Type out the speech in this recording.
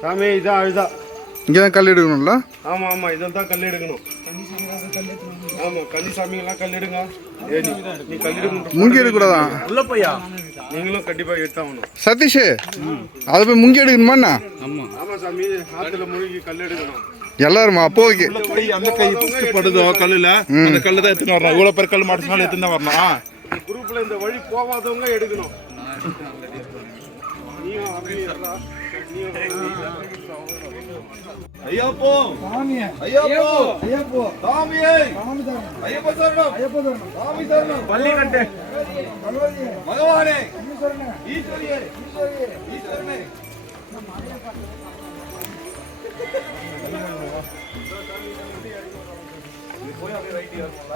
சாமி இதான் அழுதா. இங்கே தான் கல் எடுக்கணும்ல? ஆமாம் ஆமாம், இதில் தான் கல் எடுக்கணும். ஆமாம், கன்னிசாமிங்கெல்லாம் கல் எடுங்க. நீ கல் எடுக்கணும். முங்கி எடுக்கக்கூடாதா? உள்ள போயா நீங்களும் கண்டிப்பாக எடுத்தாகணும். சதீஷ் அதை போய் முங்கி எடுக்கணுமாண்ணா? ஆமாம் ஆமாம் சாமி, ஆற்றுல மூழ்கி கல் எடுக்கணும் எல்லாருமா? அப்போ ஓகே. அந்த கை படுதோ கல்லுல, அந்த கல்லு தான் எடுத்துன்னு வரணும். இவ்வளோ பேர் கல் மாட்டினாலும் எடுத்துன்னு தான் வரணும். குரூப்ல இந்த வழி போகாதவங்க எடுக்கணும். ஐயப்போ ஐயப்போ ஐயப்போ சாமியே ஐயப்ப சரணம் ஐயப்ப சரணம் சாமி சரணம் பள்ளிக்கட்டு பகவானே ஈஸ்வரியே ஈஸ்வரனே போய் அப்படியே ரைட் ஏறணும்ல.